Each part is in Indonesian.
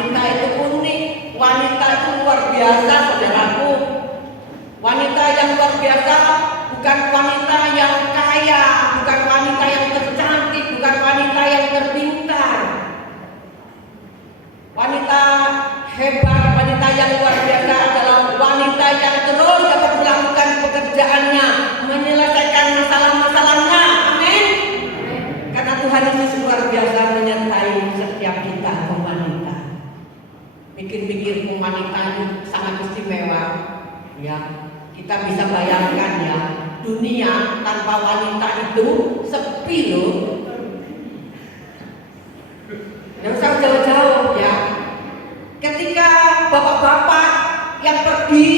Wanita itu unik, wanita itu luar biasa, saudaraku. Wanita yang luar biasa bukan wanita yang kaya, bukan wanita yang tercantik, bukan wanita yang terpintar. Wanita hebat, wanita yang luar biasa adalah wanita yang terus dapat melakukan pekerjaannya, menyelesaikan masalah-masalahnya. Amin. Karena Tuhan Yesus luar biasa menyertai setiap kita wanita. Pikir-pikir wanita itu sangat istimewa. Ya, kita bisa bayangkan ya, dunia tanpa wanita itu sepi loh. Nggak usah jauh-jauh ya. Ketika bapak-bapak yang pergi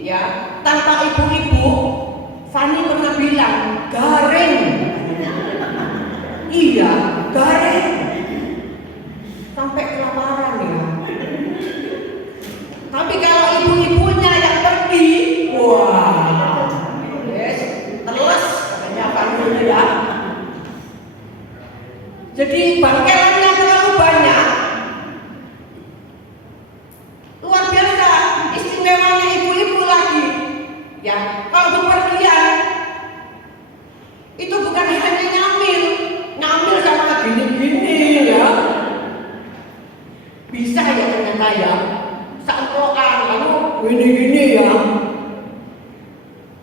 ya tanpa ibu-ibu, Fani pernah bilang garing. Iya, garing. Sampai kelaparan ya. Tapi kalau ibu-ibunya yang pergi, wah, yes, teles katanya Fani ya. Jadi bangkelannya terlalu banyak. Luar biasa istimewanya ibu-ibu lagi. Ya, kalau bepergian itu bukan hanya nyamil sama gini-gini ya. Bisa ya ternyata ya. Sangkokan kamu gini-gini ya.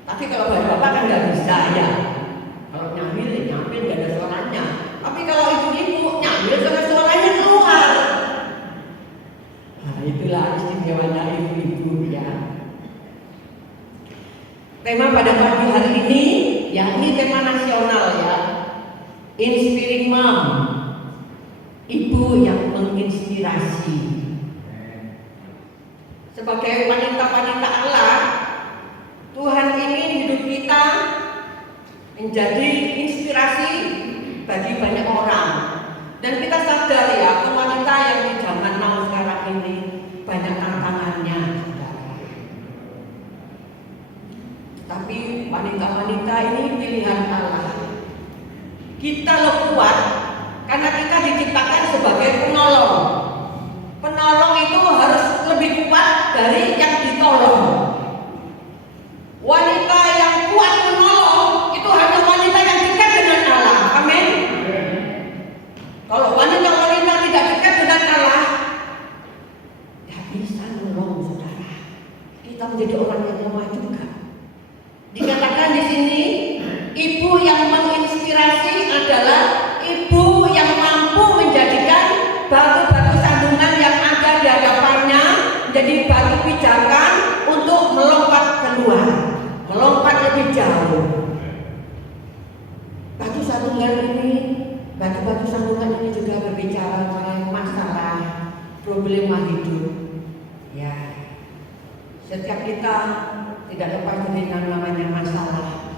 Tapi kalau bapak kan nggak bisa ya. Kalau nyamil nggak ada suaranya. Tapi kalau ibu-ibu nyambil sama suaranya keluar. Nah, itulah istimewanya ibu-ibu ya. Tema pada pagi hari ini, ya ini tema nasional ya. Inspiring Mom, ibu yang menginspirasi. Sebagai wanita-wanita Allah, Tuhan ingin hidup kita menjadi inspirasi bagi banyak orang. Dan kita sadar ya, wanita yang di zaman now sekarang ini banyak tantangannya. Tapi wanita-wanita ini pilihan Allah. Kita kuat karena kita diciptakan sebagai penolong. Penolong itu harus lebih kuat dari yang ditolong. Wanita yang kuat menolong itu hanya wanita yang dekat dengan Allah. Amin. Kalau wanita-wanita tidak dekat dengan Allah, tidak bisa menolong saudara. Kita menjadi orang yang lemah juga. Dikatakan di sini, ibu yang menginspirasi adalah ibu yang mampu menjadikan batu-batu sandungan yang ada di hadapannya menjadi batu pijakan untuk melompat keluar, melompat lebih jauh. Batu sandungan ini juga berbicara mengenai masalah, problema hidup. Ya, setiap kita tidak lepas dari namanya masalah.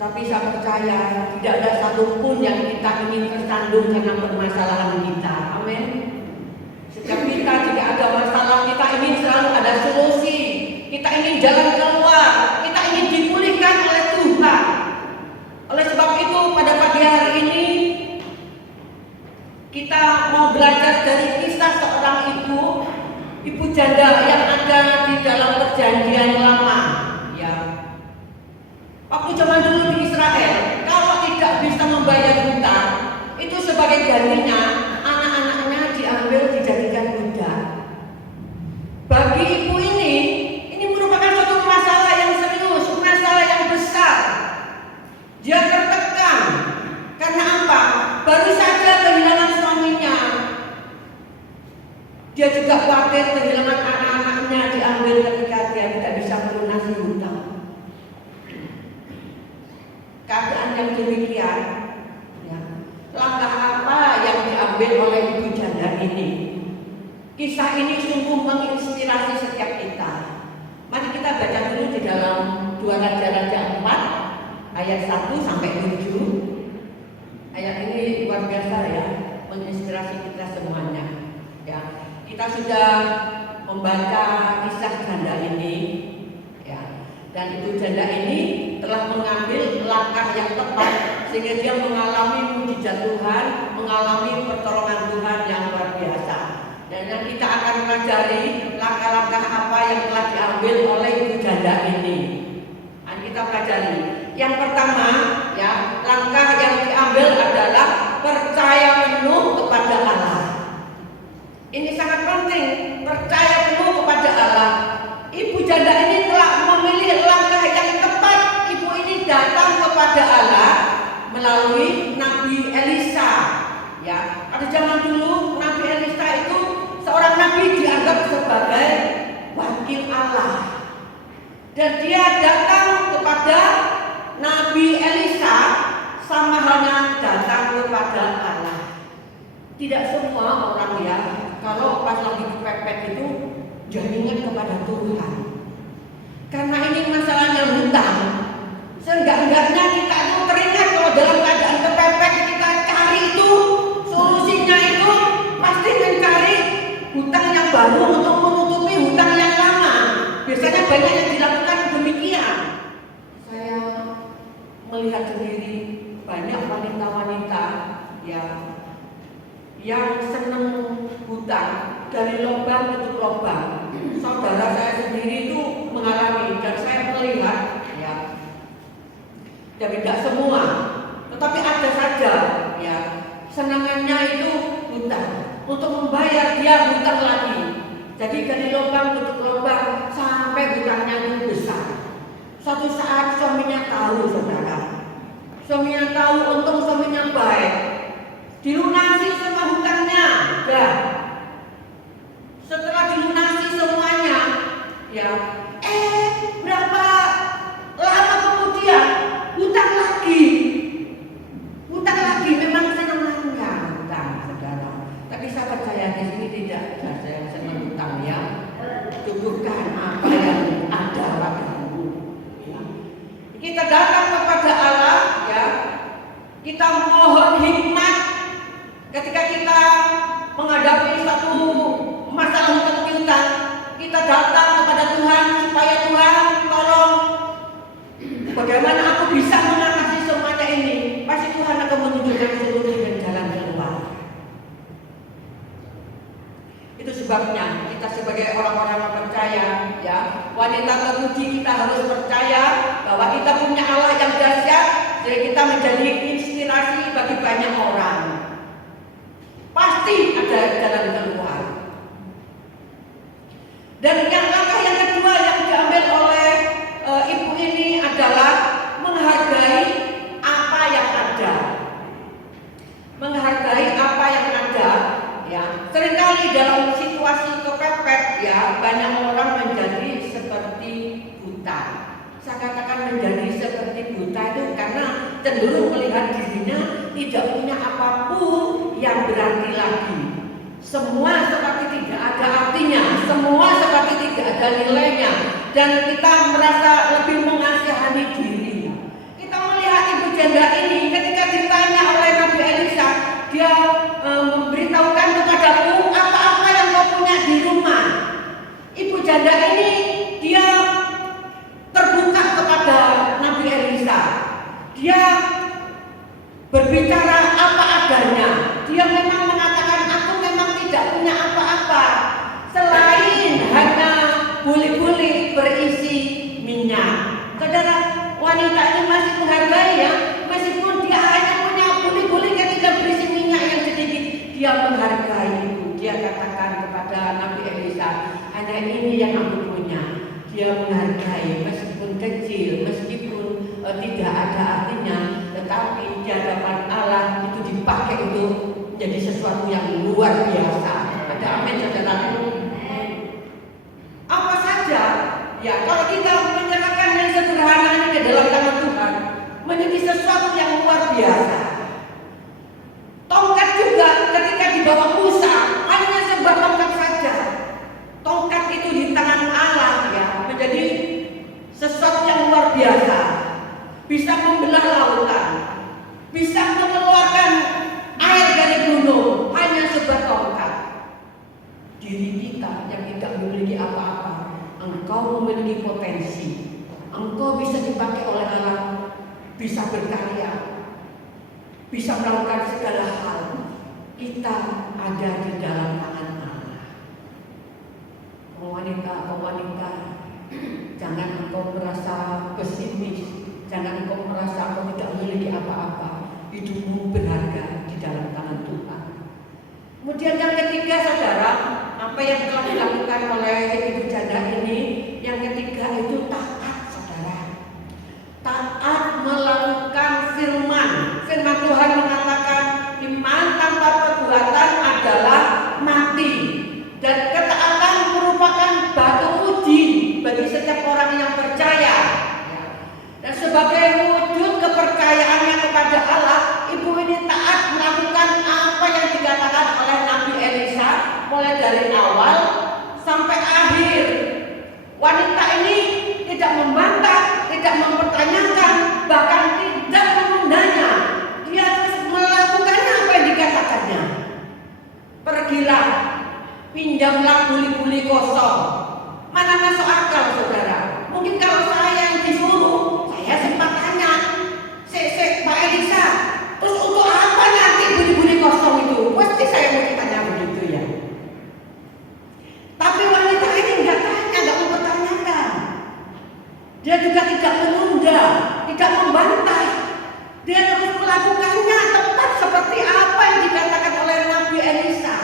Tapi saya percaya tidak ada satupun yang kita ingin tersandung karena permasalahan kita. Amin. Setiap kita jika ada masalah, kita ingin selalu ada solusi. Kita ingin jalan keluar. Kita ingin dipulihkan oleh Tuhan. Oleh sebab itu pada pagi hari ini kita mau belajar dari kisah seorang ibu janda yang ada di dalam perjanjian lama. Ya. Waktu zaman dulu di Israel, kalau tidak bisa membayar hutang, itu sebagai gantinya anak-anaknya diambil dijadikan budak. Bagi ibu ini merupakan suatu masalah yang serius, masalah yang besar. Dia tertekan karena apa? Baru saja kehilangan suaminya. Dia juga khawatir kehilangan anak-anaknya diambil ketika dia tidak bisa melunasi hutang. Keadaan yang demikian, ya, langkah apa yang diambil oleh ibu janda ini? Kisah ini sungguh menginspirasi setiap kita. Mari kita baca dulu di dalam 2 Raja-Raja 4 ayat 1 sampai 7. Ayat ini luar biasa ya, menginspirasi kita semuanya. Ya, kita sudah membaca kisah janda ini, ya, dan ibu janda ini telah mengambil langkah yang tepat sehingga dia mengalami mujizat Tuhan, mengalami pertolongan Tuhan yang luar biasa. Dan yang kita akan pelajari langkah-langkah apa yang telah diambil oleh ibu janda ini. Nah, kita pelajari. Yang pertama, ya, langkah yang diambil adalah percaya penuh kepada Allah. Ini sangat penting, percaya penuh kepada Allah. Ibu janda ini telah memilih langkah yang tepat. Ibu ini datang kepada Allah melalui Nabi Elisa. Ya, pada zaman dulu Nabi Elisa itu seorang nabi dianggap sebagai wakil Allah. Dan dia datang kepada Nabi Elisa sama halnya datang kepada Allah. Tidak semua orang ya, kalau pas lagi kepepet itu jaringan kepada Tuhan. Karena ini masalahnya hutang. Seenggak-enggaknya kita itu teringat kalau dalam keadaan kepepet kita cari itu solusinya itu pasti mencari hutang yang baru untuk menutupi hutang yang lama. Biasanya banyak yang dilakukan demikian. Saya melihat sendiri banyak wanita-wanita yang senang hutang dari lubang ke lubang. Saudara saya sendiri itu mengalami dan saya melihat ya, tapi tidak semua, tetapi ada saja ya, senangannya itu hutang untuk membayar dia hutang lagi. Jadi dari lubang ke lubang sampai hutangnya itu besar. Suatu saat suaminya tahu, saudara. Suaminya tahu, untung suaminya baik. Dilunasi semua hutangnya, dah. Setelah dilunasi semuanya, ya, berapa lama kemudian hutang lagi. Hutang lagi, memang senangnya hutang, saudara. Tapi saya percaya di sini tidak ada yang senang hutang ya. Cukupkan apa yang ada padamu. Kita datang kepada Allah ya. Kita mohon hikmat ketika kita menghadapi satu masalah hutang piutang. Kita datang kepada Tuhan supaya Tuhan tolong bagaimana aku bisa mengatasi semuanya ini. Pasti Tuhan akan menunjukkan solusi dan jalan keluar. Itu sebabnya kita sebagai orang-orang yang percaya ya, wanita terpuji, kita harus percaya bahwa kita punya Allah yang dahsyat, jadi kita menjadi inspirasi bagi banyak orang. Pasti ada jalan keluar. Dan yang langkah yang kedua yang diambil oleh ibu ini adalah menghargai apa yang ada. Menghargai apa yang ada. Ya, seringkali dalam situasi kepepet ya, banyak orang menjadi seperti buta. Saya katakan menjadi seperti buta itu karena cenderung melihat dirinya tidak punya apapun yang berarti lagi. Semua seperti tidak ada artinya, semua seperti tidak ada nilainya, dan kita merasa lebih mengasihani diri. Kita melihat ibu janda ini ketika ditanya oleh Nabi Elisa, dia memberitahukan kepadaku apa-apa yang kau punya di rumah. Ibu janda ini dia terbuka kepada Nabi Elisa. Dia berbicara apa adanya. Dia memang mengatakan aku memang tidak punya apa-apa selain hanya buli-buli berisi minyak. Saudara, wanita ini masih menghargai ya, meskipun dia hanya punya buli-buli ketika berisi minyak yang sedikit, dia menghargai itu. Dia katakan kepada Nabi Elisa, hanya ini yang aku punya. Dia menghargai meskipun kecil, meskipun tidak ada artinya, tetapi di hadapan Allah itu dipakai untuk menjadi sesuatu yang luar biasa. Ada amin, saudara. Apa saja ya, kalau kita menyerahkan yang sederhana ini ke dalam tangan Tuhan, menjadi sesuatu yang luar biasa. Tongkat juga ketika dibawa Musa, hanya sebuah tongkat saja. Tongkat itu di tangan Allah ya, menjadi sesuatu yang luar biasa. Bisa membelah lautan, bisa mengeluarkan air dari gunung, hanya sebuah tongkat. Diri kita yang tidak memiliki apa-apa, engkau memiliki potensi. Engkau bisa dipakai oleh Allah, bisa berkarya, bisa melakukan segala hal. Kita ada di dalam tangan Allah. wanita atau wanita, jangan engkau merasa pesimis, jangan engkau merasa engkau tidak memiliki apa-apa. Hidupmu berharga di dalam tangan Tuhan. Kemudian yang ketiga, saudara, apa yang telah dilakukan oleh ibu janda ini, yang ketiga itu taat, saudara. Taat melakukan firman. Firman Tuhan mengatakan iman tanpa perbuatan adalah mati. Dan ketaatan merupakan batu uji bagi setiap orang yang percaya. Dan sebagai wujud kepercayaannya kepada Allah, ibu ini taat melakukan apa yang dikatakan oleh Nabi Elisa mulai dari awal sampai akhir. Wanita ini tidak membantah, tidak mempertanyakan, bahkan tidak menundanya. Dia terus melakukannya apa yang dikatakannya. Pergilah, pinjamlah buli-buli kosong. Mana masuk akal, saudara? Mungkin kalau saya yang disuruh, saya sempat tanya, Pak Elisa, terus untuk apa nanti buli-buli kosong itu? Pasti saya mau ditanya begitu ya. Tapi wanita ini nggak tanya, nggak mempertanyakan. Dia juga tidak menunda, tidak membantah. Dia terus melakukannya tepat seperti apa yang dikatakan oleh Nabi Elisa.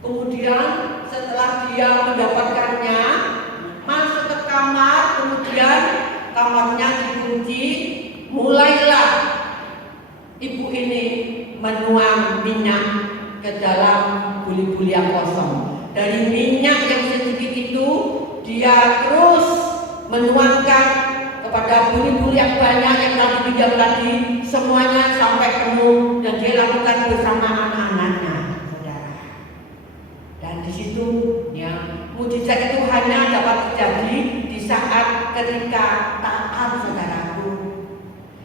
Kemudian setelah dia mendapatkannya, masuk ke kamar, kemudian kamarnya dikunci, mulailah ibu ini menuang minyak ke dalam buli-buli yang kosong. Dari minyak yang sedikit itu, dia terus menuangkan kepada buli-buli yang banyak yang telah dipinjam tadi, semuanya sampai penuh, dan dia lakukan bersama anak-anaknya, saudara. Dan di situ, ya, mujizat itu hanya dapat terjadi di saat ketika taat, saudaraku.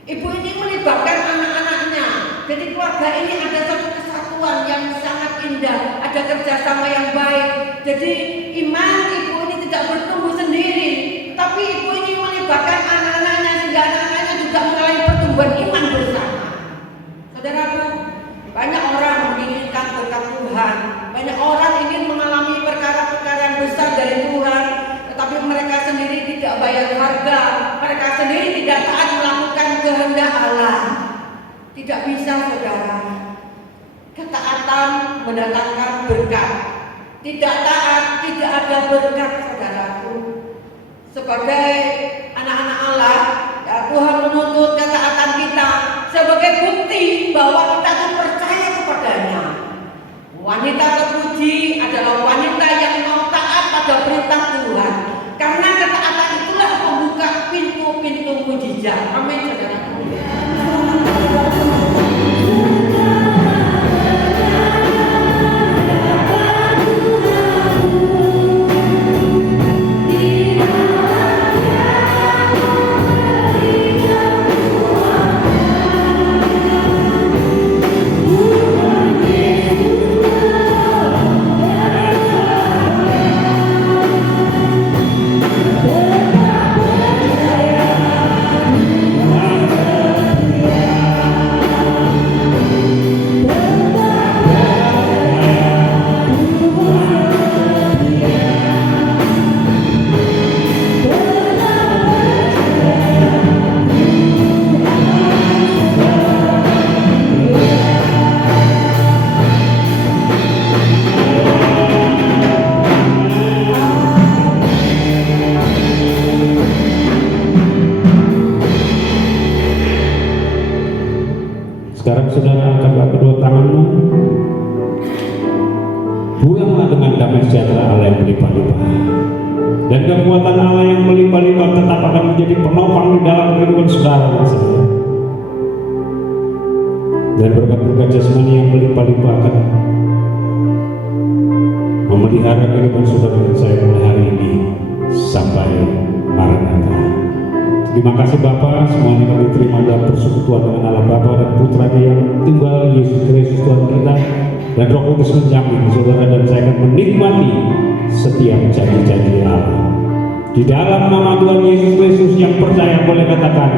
Ibu ini melibatkan anak-anaknya. Jadi keluarga ini ada satu kesatuan yang sangat indah, ada kerjasama yang baik. Jadi iman ibu ini tidak bertumbuh sendiri, tapi ibu ini melibatkan anak-anaknya sehingga anak-anaknya juga mengalami pertumbuhan iman bersama. Saudaraku, banyak orang menginginkan berkat Tuhan, banyak orang ingin mengalami perkara-perkara yang besar dari Tuhan, tetapi mereka sendiri tidak bayar harga, mereka sendiri tidak taat melakukan kehendak Allah. Tidak bisa, saudara. Ketaatan mendatangkan berkat. Tidak taat, tidak ada berkat, saudaraku. Sebagai anak-anak Allah, ya, Tuhan menuntut ketaatan kita sebagai bukti bahwa kita itu percaya kepadanya. Wanita terpuji adalah wanita yang mau taat pada perintah Tuhan. Karena ketaatan itulah membuka pintu-pintu mujizat. Amin, saudaraku. Sekarang saudara angkatlah kedua tanganmu, pulanglah dengan damai sejahtera Allah yang berlimpah-limpah, dan kekuatan Allah yang berlimpah-limpah tetap akan menjadi penopang di dalam kehidupan saudara dan saya. Dan berkat-berkat jasmani yang berlimpah-limpah akan memelihara kehidupan saudara dan saya mulai hari ini sampai Maranatha. Terima kasih Bapa, semuanya kami terima dalam persekutuan dengan Allah Bapa dan Putranya yang tunggal, Yesus Kristus Tuhan kita, dan Roh Kudus menjamin saudara dan saya akan menikmati setiap janji-janji Allah. Di dalam nama Tuhan Yesus Kristus yang percaya boleh katakan,